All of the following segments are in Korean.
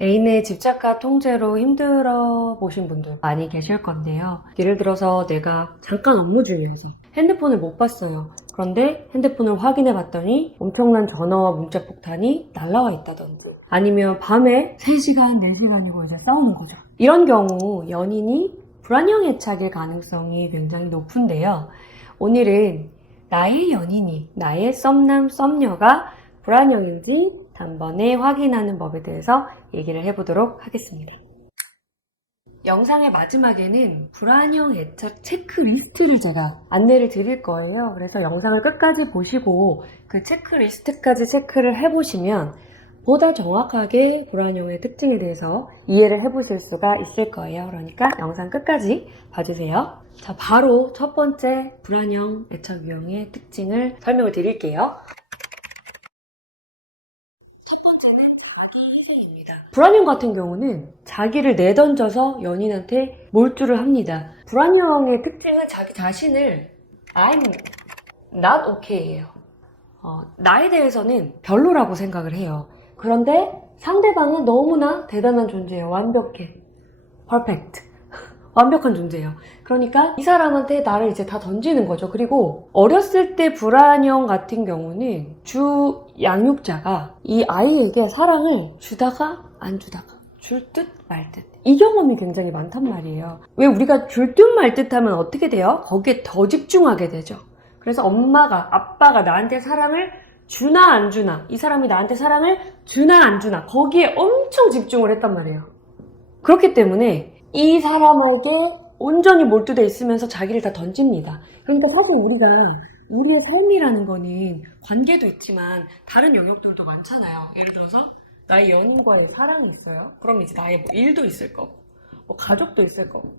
애인의 집착과 통제로 힘들어 보신 분들 많이 계실 건데요. 예를 들어서 내가 잠깐 업무 중이어서 핸드폰을 못 봤어요. 그런데 핸드폰을 확인해 봤더니 엄청난 전화와 문자 폭탄이 날라와 있다든지, 아니면 밤에 3시간, 4시간이고 이제 싸우는 거죠. 이런 경우 연인이 불안형 애착일 가능성이 굉장히 높은데요. 오늘은 나의 연인이, 나의 썸남, 썸녀가 불안형인지 단번에 확인하는 법에 대해서 얘기를 해보도록 하겠습니다. 영상의 마지막에는 불안형 애착 체크리스트를 제가 안내를 드릴 거예요. 그래서 영상을 끝까지 보시고 그 체크리스트까지 체크를 해보시면 보다 정확하게 불안형의 특징에 대해서 이해를 해보실 수가 있을 거예요. 그러니까 영상 끝까지 봐주세요. 자, 바로 첫 번째 불안형 애착 유형의 특징을 설명을 드릴게요. 첫 번째는 자기 희생입니다. 불안형 같은 경우는 자기를 내던져서 연인한테 몰두를 합니다. 불안형의 특징은 자기 자신을 I'm not okay예요. 나에 대해서는 별로라고 생각을 해요. 그런데 상대방은 너무나 대단한 존재예요. 완벽해. perfect. 완벽한 존재예요. 그러니까 이 사람한테 나를 이제 다 던지는 거죠. 그리고 어렸을 때 불안형 같은 경우는 주 양육자가 이 아이에게 사랑을 주다가 안 주다가 줄 듯 말 듯, 이 경험이 굉장히 많단 말이에요. 왜 우리가 줄 듯 말 듯 하면 어떻게 돼요? 거기에 더 집중하게 되죠. 그래서 엄마가, 아빠가 나한테 사랑을 주나 안 주나, 이 사람이 나한테 사랑을 주나 안 주나, 거기에 엄청 집중을 했단 말이에요. 그렇기 때문에 이 사람에게 온전히 몰두돼 있으면서 자기를 다 던집니다. 그러니까 사실 우리의 삶이라는 거는 관계도 있지만 다른 영역들도 많잖아요. 예를 들어서 나의 연인과의 사랑이 있어요. 그럼 이제 나의 뭐 일도 있을 거고, 뭐 가족도 있을 거고,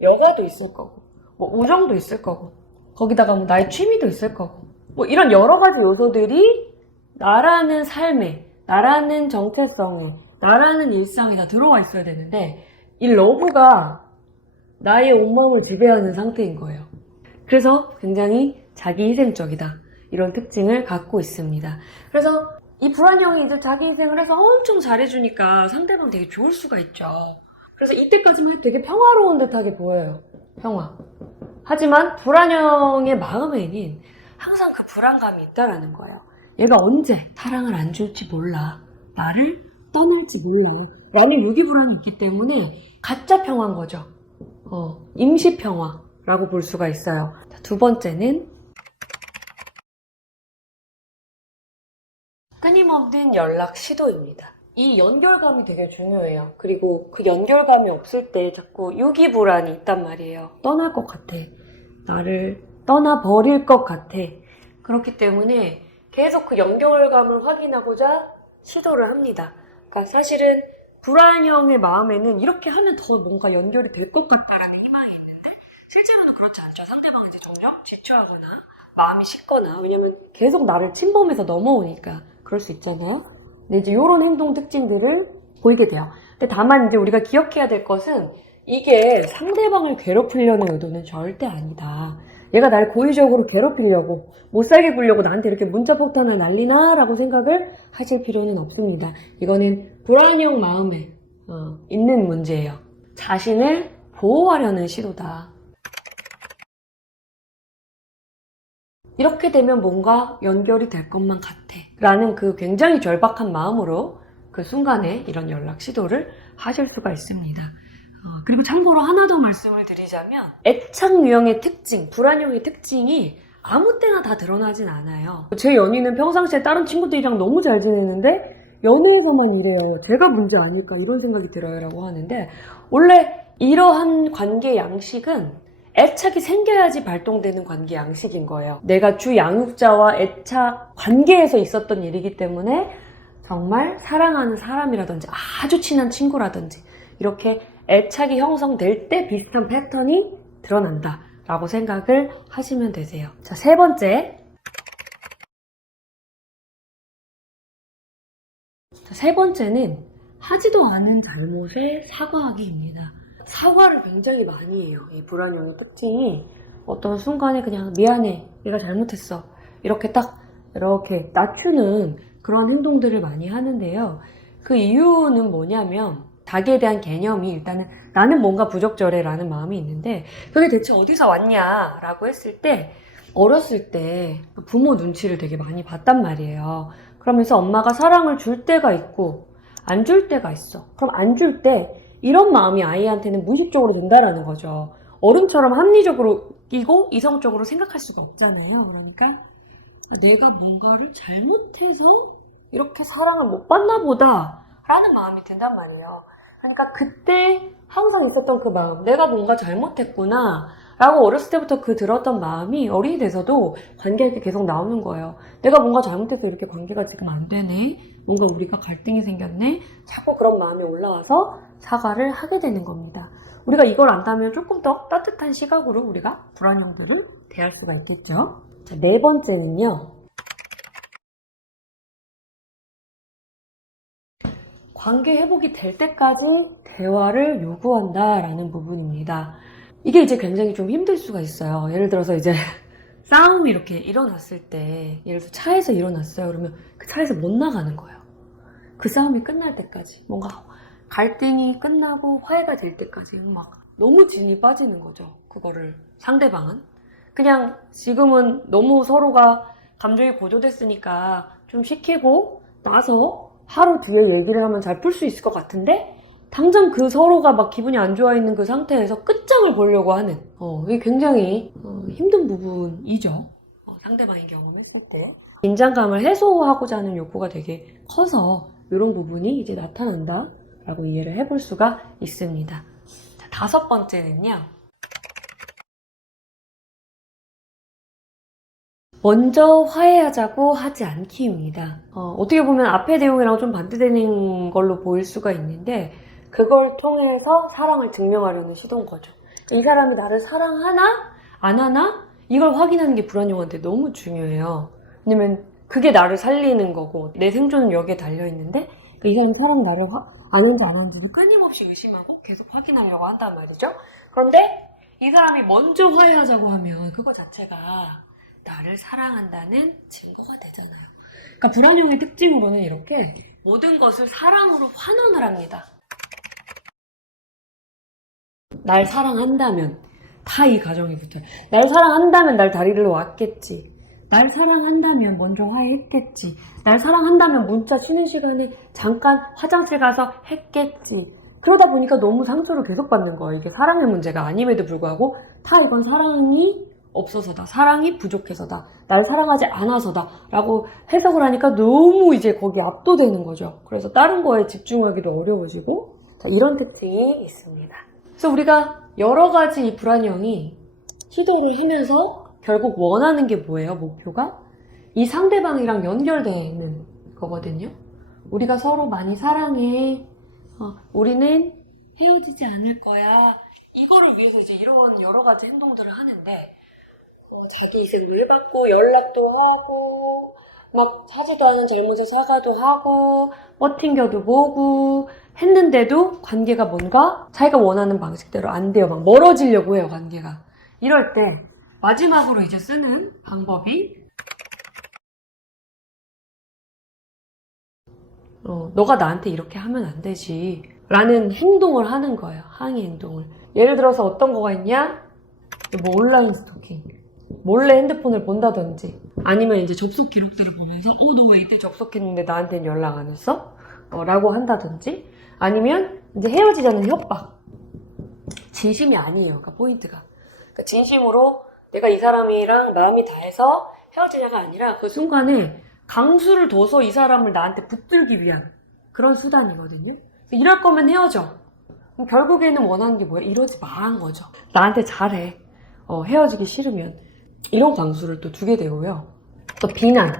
여가도 있을 거고, 뭐 우정도 있을 거고, 거기다가 뭐 나의 취미도 있을 거고, 뭐 이런 여러 가지 요소들이 나라는 삶에, 나라는 정체성에, 나라는 일상에 다 들어와 있어야 되는데, 이 러브가 나의 온마음을 지배하는 상태인 거예요. 그래서 굉장히 자기희생적이다, 이런 특징을 갖고 있습니다. 그래서 이 불안형이 이제 자기희생을 해서 엄청 잘해주니까 상대방 되게 좋을 수가 있죠. 그래서 이때까지만 해도 되게 평화로운 듯하게 보여요. 평화. 하지만 불안형의 마음에는 항상 그 불안감이 있다라는 거예요. 얘가 언제 사랑을 안 줄지 몰라, 나를 떠날지 몰라 라는 유기불안이 있기 때문에 가짜 평화인 거죠. 임시 평화라고 볼 수가 있어요. 자, 두 번째는 끊임없는 연락 시도입니다. 이 연결감이 되게 중요해요. 그리고 그 연결감이 없을 때 자꾸 유기불안이 있단 말이에요. 떠날 것 같아, 나를 떠나버릴 것 같아. 그렇기 때문에 계속 그 연결감을 확인하고자 시도를 합니다. 그러니까 사실은 불안형의 마음에는 이렇게 하면 더 뭔가 연결이 될 것 같다라는 희망이 있는데 실제로는 그렇지 않죠. 상대방은 이제 점점 지쳐하거나 마음이 식거나, 왜냐면 계속 나를 침범해서 넘어오니까 그럴 수 있잖아요. 근데 이제 이런 행동 특징들을 보이게 돼요. 근데 다만 이제 우리가 기억해야 될 것은 이게 상대방을 괴롭히려는 의도는 절대 아니다. 얘가 날 고의적으로 괴롭히려고, 못살게 굴려고 나한테 이렇게 문자폭탄을 날리나 라고 생각을 하실 필요는 없습니다. 이거는 불안형 마음에 있는 문제예요. 자신을 보호하려는 시도다. 이렇게 되면 뭔가 연결이 될 것만 같아 라는 그 굉장히 절박한 마음으로 그 순간에 이런 연락 시도를 하실 수가 있습니다. 그리고 참고로 하나 더 말씀을 드리자면, 애착 유형의 특징, 불안형의 특징이 아무 때나 다 드러나진 않아요. 제 연인은 평상시에 다른 친구들이랑 너무 잘 지내는데 연애에서만 이래요. 제가 문제 아닐까 이런 생각이 들어요 라고 하는데, 원래 이러한 관계 양식은 애착이 생겨야지 발동되는 관계 양식인 거예요. 내가 주 양육자와 애착 관계에서 있었던 일이기 때문에 정말 사랑하는 사람이라든지 아주 친한 친구라든지 이렇게 애착이 형성될 때 비슷한 패턴이 드러난다 라고 생각을 하시면 되세요. 자, 세 번째. 세 번째는 하지도 않은 잘못에 사과하기입니다. 사과를 굉장히 많이 해요. 이 불안형의 특징이 어떤 순간에 그냥 미안해, 내가 잘못했어, 이렇게 딱 이렇게 낮추는 그런 행동들을 많이 하는데요. 그 이유는 뭐냐면 자기에 대한 개념이 일단은 나는 뭔가 부적절해 라는 마음이 있는데 그게 대체 어디서 왔냐 라고 했을 때 어렸을 때 부모 눈치를 되게 많이 봤단 말이에요. 그러면서 엄마가 사랑을 줄 때가 있고 안 줄 때가 있어. 그럼 안 줄 때 이런 마음이 아이한테는 무의식적으로 든다라는 거죠. 어른처럼 합리적으로 끼고 이성적으로 생각할 수가 없잖아요. 그러니까 내가 뭔가를 잘못해서 이렇게 사랑을 못 받나 보다 라는 마음이 든단 말이에요. 그러니까 그때 항상 있었던 그 마음, 내가 뭔가 잘못했구나 라고 어렸을 때부터 그 들었던 마음이 어른이 돼서도 관계할 때 계속 나오는 거예요. 내가 뭔가 잘못해서 이렇게 관계가 지금 안 되네, 뭔가 우리가 갈등이 생겼네, 자꾸 그런 마음이 올라와서 사과를 하게 되는 겁니다. 우리가 이걸 안다면 조금 더 따뜻한 시각으로 우리가 불안형들을 대할 수가 있겠죠. 자, 네 번째는요, 관계 회복이 될 때까지 대화를 요구한다라는 부분입니다. 이게 이제 굉장히 좀 힘들 수가 있어요. 예를 들어서 이제 싸움이 이렇게 일어났을 때, 예를 들어서 차에서 일어났어요. 그러면 그 차에서 못 나가는 거예요. 그 싸움이 끝날 때까지. 뭔가 갈등이 끝나고 화해가 될 때까지 막 너무 진이 빠지는 거죠. 그거를 상대방은. 그냥 지금은 너무 서로가 감정이 고조됐으니까 좀 식히고 나서 하루 뒤에 얘기를 하면 잘 풀 수 있을 것 같은데 당장 그 서로가 막 기분이 안 좋아 있는 그 상태에서 끝장을 보려고 하는 이게 굉장히 힘든 부분이죠. 상대방의 경우는 꼭 긴장감을 해소하고자 하는 욕구가 되게 커서 이런 부분이 이제 나타난다 라고 이해를 해볼 수가 있습니다. 자, 다섯 번째는요, 먼저 화해하자고 하지 않기입니다. 어떻게 보면 앞의 내용이랑 좀 반대되는 걸로 보일 수가 있는데 그걸 통해서 사랑을 증명하려는 시도인 거죠. 이 사람이 나를 사랑하나? 안 하나? 이걸 확인하는 게 불안형한테 너무 중요해요. 왜냐면 그게 나를 살리는 거고 내 생존은 여기에 달려있는데 이 사람이 사랑 나를 아는지 안 하는지를 끊임없이 의심하고 계속 확인하려고 한단 말이죠. 그런데 이 사람이 먼저 화해하자고 하면 그거 자체가 나를 사랑한다는 증거가 되잖아요. 그러니까 불안형의 특징으로는 이렇게 모든 것을 사랑으로 환원을 합니다. 날 사랑한다면 다 이 가정이 붙어요. 날 사랑한다면 날 다리를 놓았겠지. 날 사랑한다면 먼저 화해했겠지. 날 사랑한다면 문자 쉬는 시간에 잠깐 화장실 가서 했겠지. 그러다 보니까 너무 상처를 계속 받는 거예요. 이게 사랑의 문제가 아님에도 불구하고 다 이건 사랑이 없어서다, 사랑이 부족해서다, 날 사랑하지 않아서다 라고 해석을 하니까 너무 이제 거기에 압도되는 거죠. 그래서 다른 거에 집중하기도 어려워지고, 자, 이런 특징이 있습니다. 그래서 우리가 여러 가지 이 불안형이 시도를 하면서 결국 원하는 게 뭐예요? 목표가? 이 상대방이랑 연결되는 거거든요. 우리가 서로 많이 사랑해, 우리는 헤어지지 않을 거야, 이거를 위해서 이제 이런 여러 가지 행동들을 하는데 자기 희생을 받고 연락도 하고 막 하지도 않은 잘못에 사과도 하고 버팅겨도 보고 했는데도 관계가 뭔가 자기가 원하는 방식대로 안 돼요. 막 멀어지려고 해요, 관계가. 이럴 때 마지막으로 이제 쓰는 방법이 너가 나한테 이렇게 하면 안 되지 라는 행동을 하는 거예요. 항의 행동을. 예를 들어서 어떤 거가 있냐? 뭐 온라인 스토킹, 몰래 핸드폰을 본다든지, 아니면 이제 접속 기록들을 보면서 너 왜 이때 접속했는데 나한테는 연락 안 왔어? 라고 한다든지, 아니면 이제 헤어지자는 협박. 진심이 아니에요. 그러니까 포인트가. 그러니까 진심으로 내가 이 사람이랑 마음이 닿아서 헤어지자가 아니라 그 순간에 강수를 둬서 이 사람을 나한테 붙들기 위한 그런 수단이거든요. 이럴 거면 헤어져. 그럼 결국에는 원하는 게 뭐야? 이러지 말란 거죠. 나한테 잘해. 헤어지기 싫으면. 이런 강수를 또 두게 되고요. 또 비난.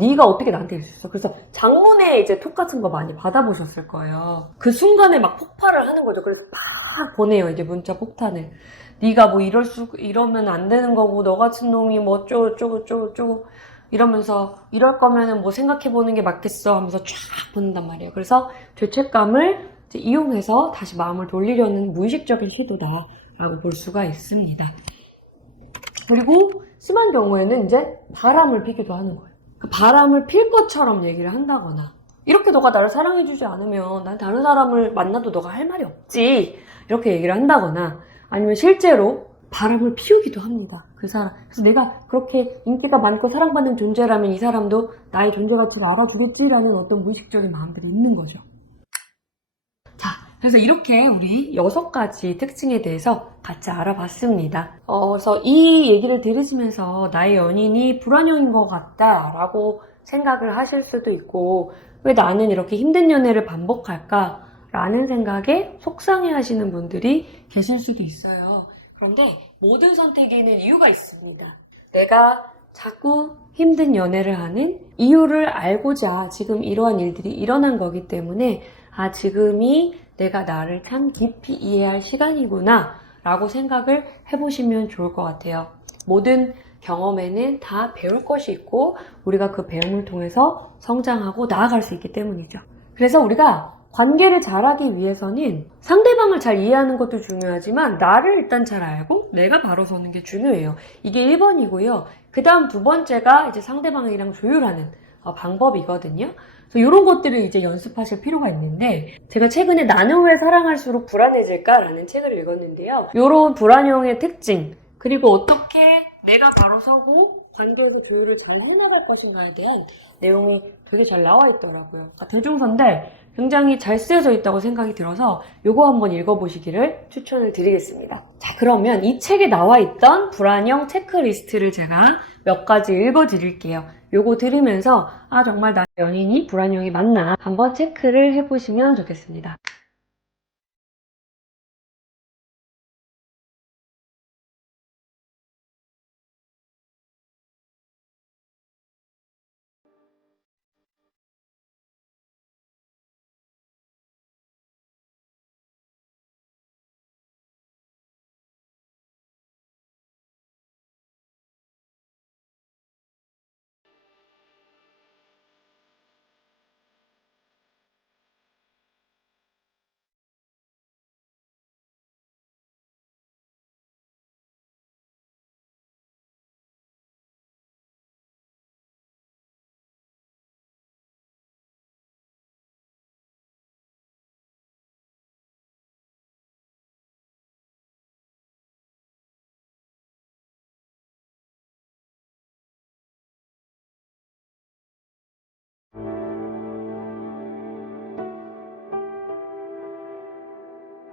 네가 어떻게 나한테 이럴 수 있어? 그래서 장문의 이제 톡 같은 거 많이 받아보셨을 거예요. 그 순간에 막 폭발을 하는 거죠. 그래서 막 보내요, 이제 문자 폭탄을. 네가 뭐 이러면 안 되는 거고, 너 같은 놈이 뭐 어쩌고 이러면서 이럴 거면은 뭐 생각해보는 게 맞겠어 하면서 쫙 보낸단 말이에요. 그래서 죄책감을 이제 이용해서 다시 마음을 돌리려는 무의식적인 시도다라고 볼 수가 있습니다. 그리고 심한 경우에는 이제 바람을 피기도 하는 거예요. 바람을 필 것처럼 얘기를 한다거나, 이렇게 너가 나를 사랑해주지 않으면 난 다른 사람을 만나도 너가 할 말이 없지. 이렇게 얘기를 한다거나 아니면 실제로 바람을 피우기도 합니다. 그 사람. 그래서 내가 그렇게 인기가 많고 사랑받는 존재라면 이 사람도 나의 존재 가치를 알아주겠지라는 어떤 무의식적인 마음들이 있는 거죠. 자, 그래서 이렇게 우리 6가지 특징에 대해서 같이 알아봤습니다. 그래서 이 얘기를 들으시면서 나의 연인이 불안형인 것 같다라고 생각을 하실 수도 있고 왜 나는 이렇게 힘든 연애를 반복할까? 라는 생각에 속상해 하시는 분들이 계실 수도 있어요. 그런데 모든 선택에는 이유가 있습니다. 내가 자꾸 힘든 연애를 하는 이유를 알고자 지금 이러한 일들이 일어난 거기 때문에 지금이 내가 나를 참 깊이 이해할 시간이구나 라고 생각을 해보시면 좋을 것 같아요. 모든 경험에는 다 배울 것이 있고 우리가 그 배움을 통해서 성장하고 나아갈 수 있기 때문이죠. 그래서 우리가 관계를 잘하기 위해서는 상대방을 잘 이해하는 것도 중요하지만 나를 일단 잘 알고 내가 바로 서는 게 중요해요. 이게 1번이고요. 그 다음 2번째가 이제 상대방이랑 조율하는 방법이거든요. 그래서 이런 것들을 이제 연습하실 필요가 있는데 제가 최근에 나는 왜 사랑할수록 불안해질까라는 책을 읽었는데요. 이런 불안형의 특징 그리고 어떻게 내가 바로 서고 관계에서 조율을 잘 해나갈 것인가에 대한 내용이 되게 잘 나와 있더라고요. 대중서인데 굉장히 잘 쓰여져 있다고 생각이 들어서 이거 한번 읽어보시기를 추천을 드리겠습니다. 자, 그러면 이 책에 나와 있던 불안형 체크리스트를 제가 몇 가지 읽어드릴게요. 요거 들으면서 정말 나의 연인이 불안형이 맞나 한번 체크를 해보시면 좋겠습니다.